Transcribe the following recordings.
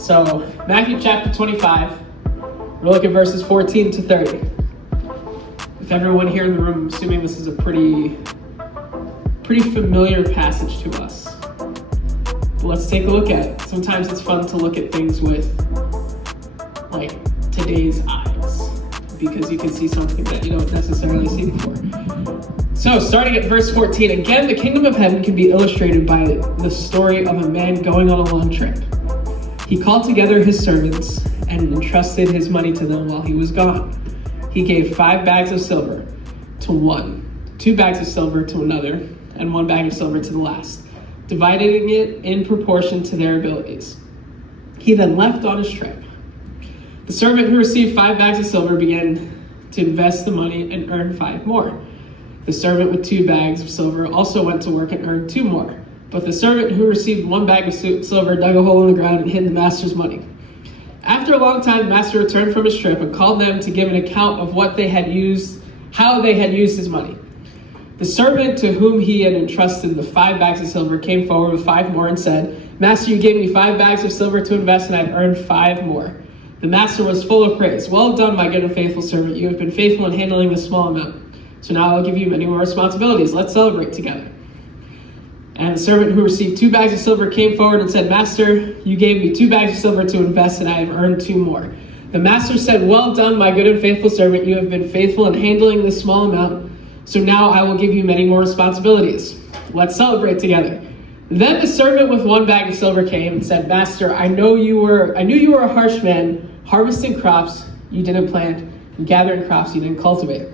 So Matthew chapter 25, we're looking at verses 14 to 30. With everyone here in the room, I'm assuming this is a pretty familiar passage to us. But let's take a look at it. Sometimes it's fun to look at things with like today's eyes, because you can see something that you don't necessarily see before. So starting at verse 14, again, the kingdom of heaven can be illustrated by the story of a man going on a long trip. He called together his servants and entrusted his money to them while he was gone. He gave 5 bags of silver to one, 2 bags of silver to another, and 1 bag of silver to the last, dividing it in proportion to their abilities. He then left on his trip. The servant who received 5 bags of silver began to invest the money and earned 5 more. The servant with 2 bags of silver also went to work and earned 2 more. But the servant who received 1 bag of silver dug a hole in the ground and hid the master's money. After a long time, the master returned from his trip and called them to give an account of what they had used, how they had used his money. The servant to whom he had entrusted the 5 bags of silver came forward with 5 more and said, "Master, you gave me 5 bags of silver to invest, and I've earned 5 more." The master was full of praise. "Well done, my good and faithful servant. You have been faithful in handling this small amount. So now I'll give you many more responsibilities. Let's celebrate together." And the servant who received 2 bags of silver came forward and said, "Master, you gave me 2 bags of silver to invest, and I have earned 2 more." The master said, "Well done, my good and faithful servant. You have been faithful in handling this small amount. So now I will give you many more responsibilities. Let's celebrate together." Then the servant with 1 bag of silver came and said, "Master, I knew you were a harsh man, harvesting crops you didn't plant and gathering crops you didn't cultivate.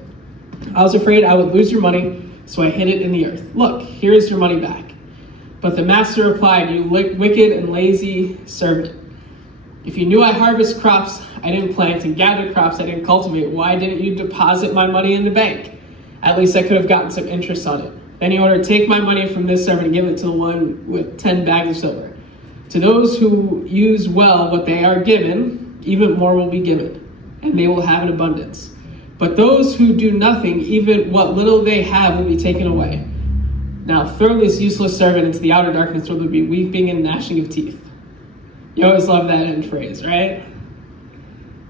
I was afraid I would lose your money, so I hid it in the earth. Look, here is your money back." But the master replied, "You wicked and lazy servant. If you knew I harvest crops I didn't plant and gather crops I didn't cultivate, why didn't you deposit my money in the bank? At least I could have gotten some interest on it." Then he ordered, "Take my money from this servant and give it to the one with 10 bags of silver. To those who use well what they are given, even more will be given, and they will have an abundance. But those who do nothing, even what little they have will be taken away. Now throw this useless servant into the outer darkness where there will be weeping and gnashing of teeth." You always love that end phrase, right?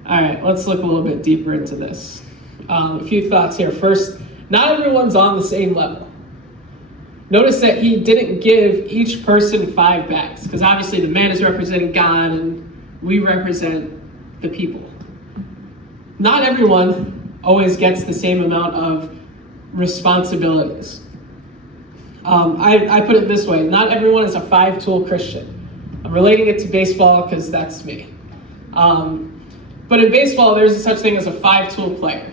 All right, let's look a little bit deeper into this. A few thoughts here. First, not everyone's on the same level. Notice that he didn't give each person 5 bags, because obviously the man is representing God and we represent the people. Not everyone always gets the same amount of responsibilities. I put it this way, not everyone is a 5-tool Christian. I'm relating it to baseball because that's me. But in baseball, there's such thing as a 5-tool player.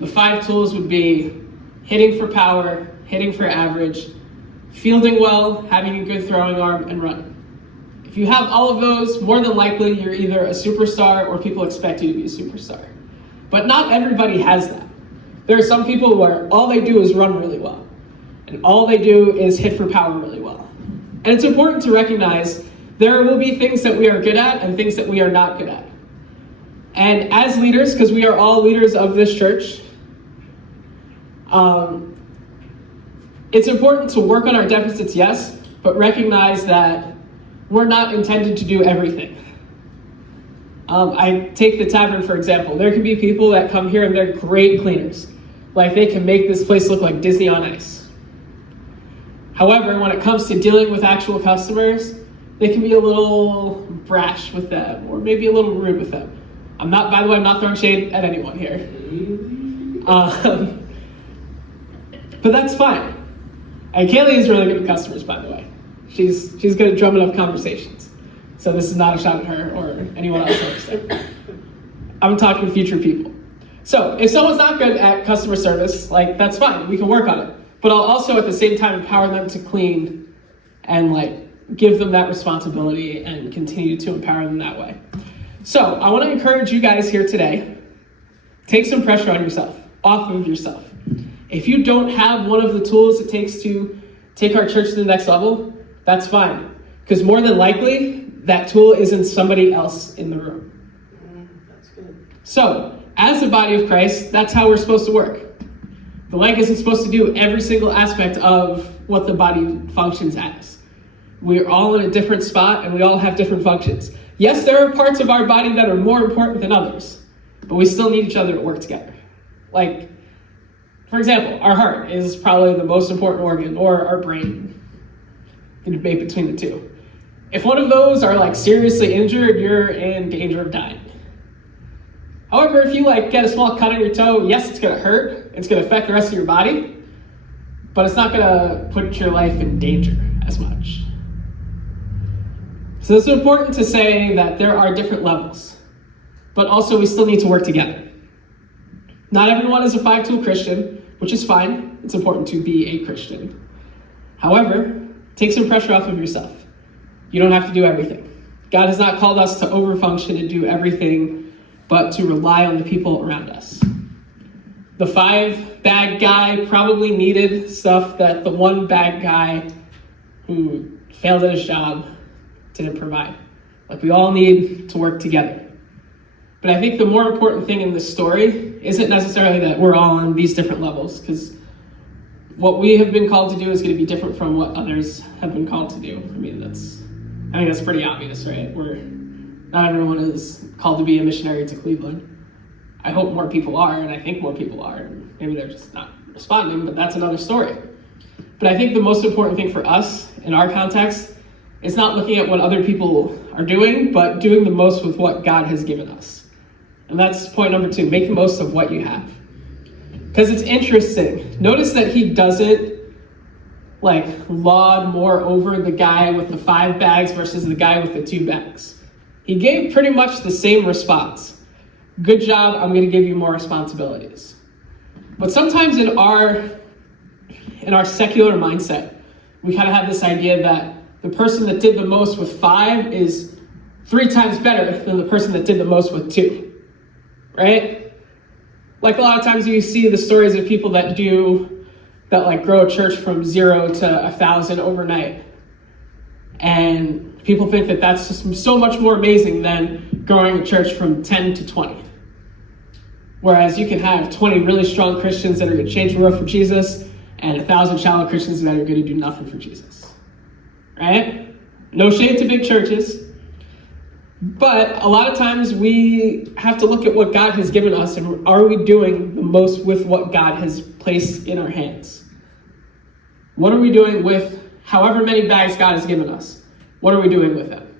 The 5 tools would be hitting for power, hitting for average, fielding well, having a good throwing arm, and running. If you have all of those, more than likely you're either a superstar or people expect you to be a superstar. But not everybody has that. There are some people where all they do is run really well, and all they do is hit for power really well. And it's important to recognize there will be things that we are good at and things that we are not good at. And as leaders, because we are all leaders of this church, it's important to work on our deficits, yes, but recognize that we're not intended to do everything. I take the tavern, for example. There can be people that come here and they're great cleaners. Like, they can make this place look like Disney on Ice. However, when it comes to dealing with actual customers, they can be a little brash with them, or maybe a little rude with them. By the way, I'm not throwing shade at anyone here. But that's fine. And Kaylee is really good with customers, by the way. She's good at drumming up conversations. So this is not a shot at her or anyone else. I'm talking future people. So if someone's not good at customer service, that's fine. We can work on it. But I'll also at the same time empower them to clean and give them that responsibility and continue to empower them that way. So I want to encourage you guys here today, take some pressure on yourself, off of yourself. If you don't have one of the tools it takes to take our church to the next level, that's fine. Because more than likely, that tool isn't somebody else in the room. That's good. So, as the body of Christ, that's how we're supposed to work. The leg isn't supposed to do every single aspect of what the body functions as. We're all in a different spot and we all have different functions. Yes, there are parts of our body that are more important than others, but we still need each other to work together. Like, for example, our heart is probably the most important organ, or our brain. The debate between the two. If one of those are like seriously injured, you're in danger of dying. However, if you like get a small cut on your toe, yes, it's gonna hurt. It's gonna affect the rest of your body, but it's not gonna put your life in danger as much. So it's important to say that there are different levels, but also we still need to work together. Not everyone is a five-tool Christian, which is fine. It's important to be a Christian. However, take some pressure off of yourself. You don't have to do everything. God has not called us to overfunction and do everything, but to rely on the people around us. The 5-bag guy probably needed stuff that the 1-bag guy who failed at his job didn't provide. Like, we all need to work together. But I think the more important thing in this story isn't necessarily that we're all on these different levels, because what we have been called to do is going to be different from what others have been called to do. I think that's pretty obvious, right? Not everyone is called to be a missionary to Cleveland. I hope more people are, and I think more people are. Maybe they're just not responding, but that's another story. But I think the most important thing for us in our context is not looking at what other people are doing, but doing the most with what God has given us. And that's point number 2, make the most of what you have. Because it's interesting. Notice that he doesn't laud more over the guy with the 5 bags versus the guy with the 2 bags. He gave pretty much the same response. Good job, I'm going to give you more responsibilities. But sometimes in our secular mindset, we kind of have this idea that the person that did the most with 5 is 3 times better than the person that did the most with 2, right? Like, a lot of times you see the stories of people that grow a church from 0 to 1,000 overnight. And people think that that's just so much more amazing than growing a church from 10 to 20. Whereas you can have 20 really strong Christians that are going to change the world for Jesus, and 1,000 shallow Christians that are going to do nothing for Jesus. Right? No shade to big churches. But a lot of times we have to look at what God has given us, and are we doing the most with what God has placed in our hands? What are we doing with however many bags God has given us? What are we doing with them?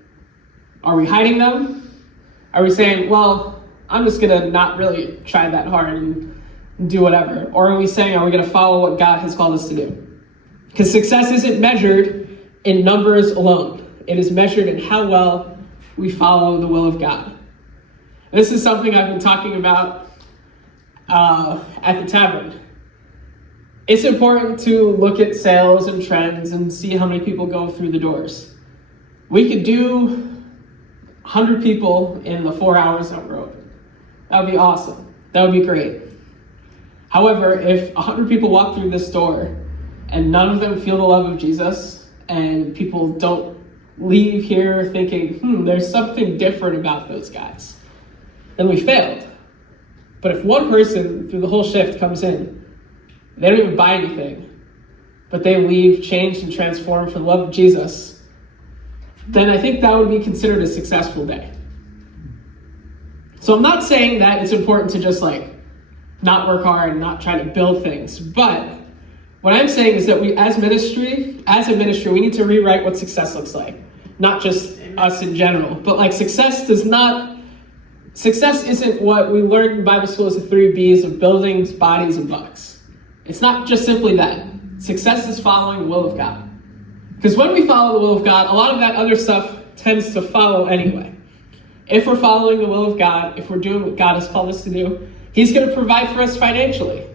Are we hiding them? Are we saying, well, I'm just going to not really try that hard and do whatever? Or are we saying, are we going to follow what God has called us to do? Because success isn't measured in numbers alone. It is measured in how well we follow the will of God. This is something I've been talking about at the tavern. It's important to look at sales and trends and see how many people go through the doors. We could do 100 people in the 4 hours that we're open. That would be awesome. That would be great. However, if 100 people walk through this door and none of them feel the love of Jesus, and people don't leave here thinking, there's something different about those guys, then we failed. But if one person through the whole shift comes in, they don't even buy anything, but they leave changed and transformed for the love of Jesus, then I think that would be considered a successful day. So I'm not saying that it's important to just not work hard and not try to build things, but what I'm saying is that we as a ministry, we need to rewrite what success looks like. Not just us in general, but success isn't what we learned in Bible school as the 3 B's of buildings, bodies, and bucks. It's not just simply that. Success is following the will of God. Because when we follow the will of God, a lot of that other stuff tends to follow anyway. If we're following the will of God, if we're doing what God has called us to do, He's going to provide for us financially.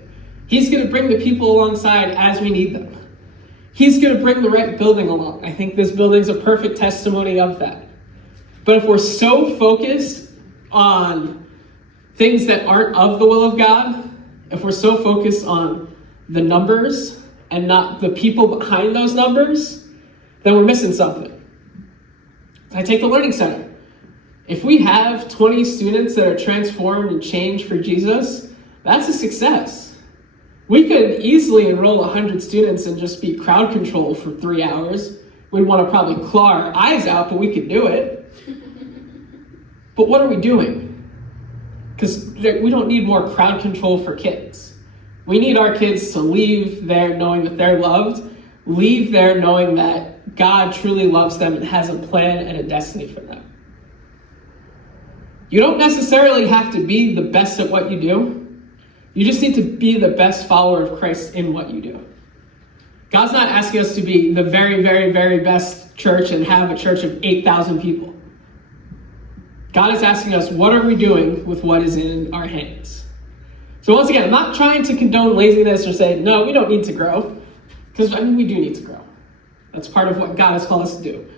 He's going to bring the people alongside as we need them. He's going to bring the right building along. I think this building's a perfect testimony of that. But if we're so focused on things that aren't of the will of God, if we're so focused on the numbers and not the people behind those numbers, then we're missing something. I take the Learning Center. If we have 20 students that are transformed and changed for Jesus, that's a success. We could easily enroll 100 students and just be crowd control for 3 hours. We'd want to probably claw our eyes out, but we could do it. But what are we doing? Because we don't need more crowd control for kids. We need our kids to leave there knowing that they're loved, leave there knowing that God truly loves them and has a plan and a destiny for them. You don't necessarily have to be the best at what you do. You just need to be the best follower of Christ in what you do. God's not asking us to be the very, very, very best church and have a church of 8,000 people. God is asking us, what are we doing with what is in our hands? So once again, I'm not trying to condone laziness or say, no, we don't need to grow. Because, we do need to grow. That's part of what God has called us to do.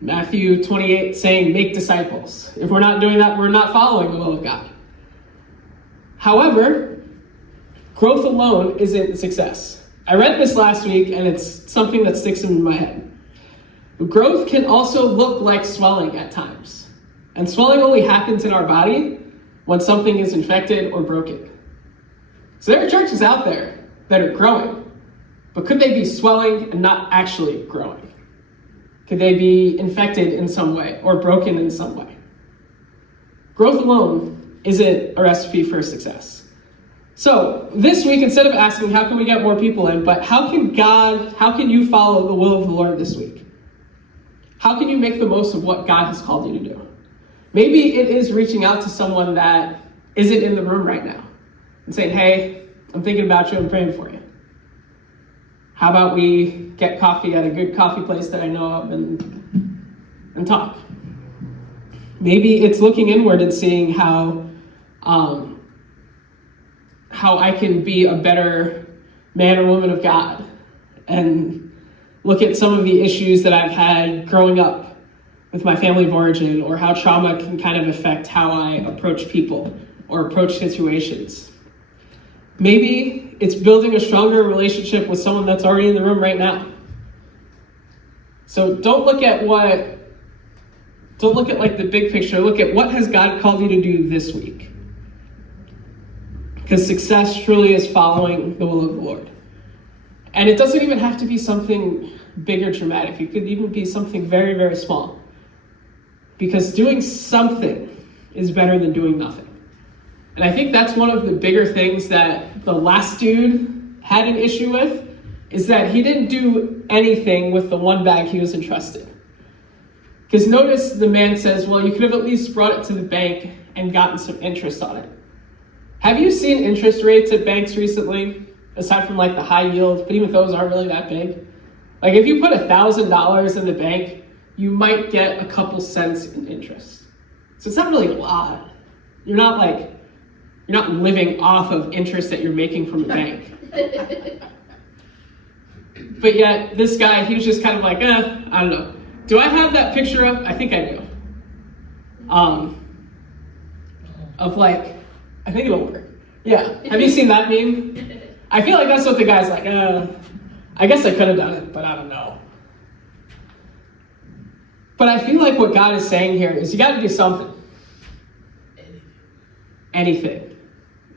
Matthew 28 saying, make disciples. If we're not doing that, we're not following the will of God. However, growth alone isn't success. I read this last week, and it's something that sticks in my head. Growth can also look like swelling at times. And swelling only happens in our body when something is infected or broken. So there are churches out there that are growing, but could they be swelling and not actually growing? Could they be infected in some way or broken in some way? Growth alone isn't a recipe for success. So this week, instead of asking how can we get more people in, but how can you follow the will of the Lord this week? How can you make the most of what God has called you to do? Maybe it is reaching out to someone that isn't in the room right now and saying, hey, I'm thinking about you, I'm praying for you. How about we get coffee at a good coffee place that I know of and talk? Maybe it's looking inward and seeing how I can be a better man or woman of God and look at some of the issues that I've had growing up with my family of origin, or how trauma can kind of affect how I approach people or approach situations. Maybe it's building a stronger relationship with someone that's already in the room right now. So don't look at like the big picture. Look at what has God called you to do this week. Because success truly is following the will of the Lord. And it doesn't even have to be something big or dramatic. It could even be something very, very small. Because doing something is better than doing nothing. And I think that's one of the bigger things that the last dude had an issue with, is that he didn't do anything with the one bag he was entrusted. Because notice the man says, well, you could have at least brought it to the bank and gotten some interest on it. Have you seen interest rates at banks recently? Aside from like the high yield, but even those aren't really that big. Like if you put $1,000 in the bank, you might get a couple cents in interest. So it's not really a lot. You're not living off of interest that you're making from the bank. But yet this guy, he was just kind of like, I don't know. Do I have that picture up? I think I do. Of like, I think it'll work. Yeah. Have you seen that meme? I feel like that's what the guy's like, I guess I could have done it, but I don't know. But I feel like what God is saying here is you got to do something. Anything.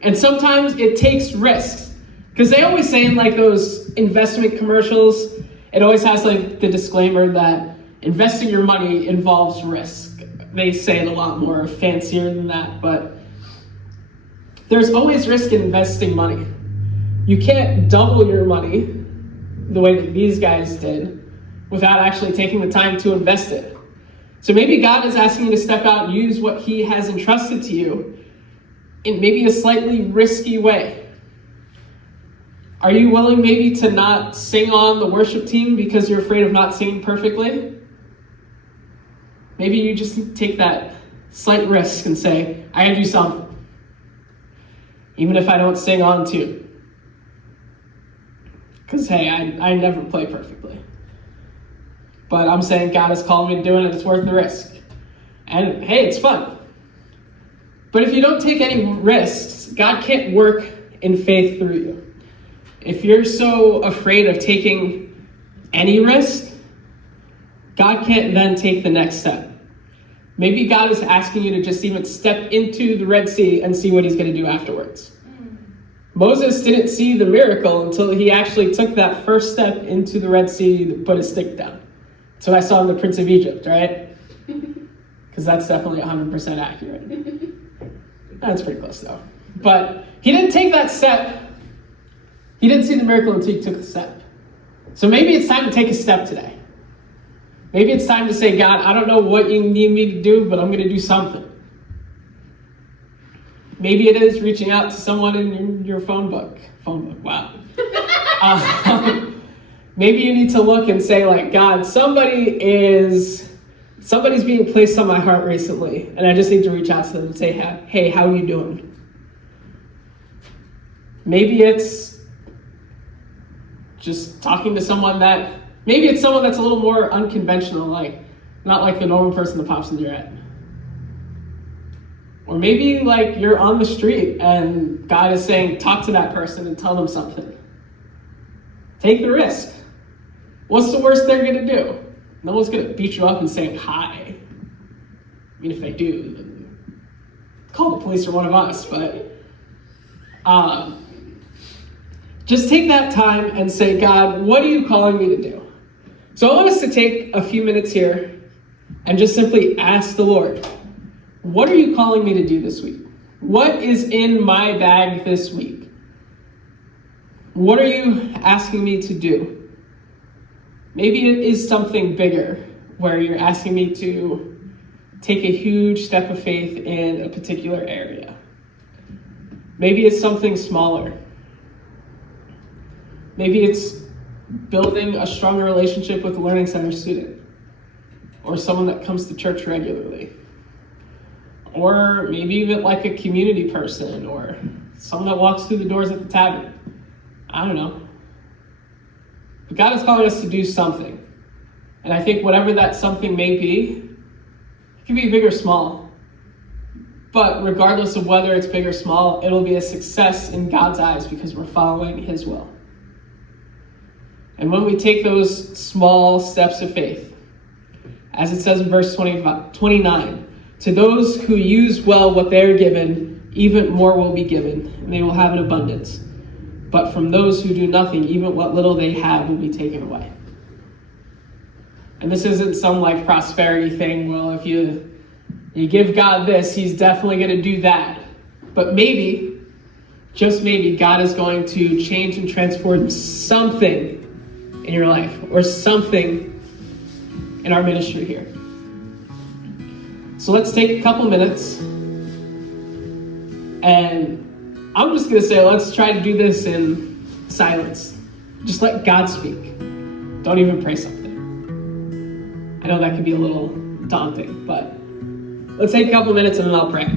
And sometimes it takes risks. Because they always say in like those investment commercials, it always has like the disclaimer that investing your money involves risk. They say it a lot more fancier than that, but there's always risk in investing money. You can't double your money the way that these guys did without actually taking the time to invest it. So maybe God is asking you to step out and use what he has entrusted to you in maybe a slightly risky way. Are you willing maybe to not sing on the worship team because you're afraid of not singing perfectly? Maybe you just take that slight risk and say, I gotta do something. Even if I don't sing on tune. Because, hey, I never play perfectly. But I'm saying God is calling me to do it, and it's worth the risk. And, hey, it's fun. But if you don't take any risks, God can't work in faith through you. If you're so afraid of taking any risk, God can't then take the next step. Maybe God is asking you to just even step into the Red Sea and see what he's going to do afterwards. Moses didn't see the miracle until he actually took that first step into the Red Sea to put his stick down. That's what I saw in the Prince of Egypt, right? because that's definitely 100% accurate. That's pretty close though. But he didn't take that step. He didn't see the miracle until he took the step. So maybe it's time to take a step today. Maybe it's time to say, God, I don't know what you need me to do, but I'm going to do something. Maybe it is reaching out to someone in your phone book. Wow. Maybe you need to look and say, like, God, somebody's being placed on my heart recently, and I just need to reach out to them and say, hey, how are you doing? Maybe it's just talking to someone maybe it's someone that's a little more unconventional, like not like the normal person that pops into your head. Or maybe like you're on the street and God is saying, talk to that person and tell them something. Take the risk. What's the worst they're going to do? No one's going to beat you up and say hi. I mean, if they do, then call the police or one of us. But just take that time and say, God, what are you calling me to do? So I want us to take a few minutes here and just simply ask the Lord, what are you calling me to do this week? What is in my bag this week? What are you asking me to do? Maybe it is something bigger where you're asking me to take a huge step of faith in a particular area. Maybe it's something smaller. Maybe it's building a stronger relationship with a Learning Center student or someone that comes to church regularly. Or maybe even like a community person or someone that walks through the doors at the tavern. I don't know. But God is calling us to do something. And I think whatever that something may be, it can be big or small. But regardless of whether it's big or small, it'll be a success in God's eyes because we're following His will. And when we take those small steps of faith, as it says in verse 29, to those who use well what they are given, even more will be given, and they will have an abundance. But from those who do nothing, even what little they have will be taken away. And this isn't some like prosperity thing. Well, if you give God this, He's definitely going to do that. But maybe, just maybe, God is going to change and transform something in your life or something in our ministry here. So let's take a couple minutes and I'm just going to say, let's try to do this in silence. Just let God speak. Don't even pray something. I know that can be a little daunting, but let's take a couple minutes and then I'll pray.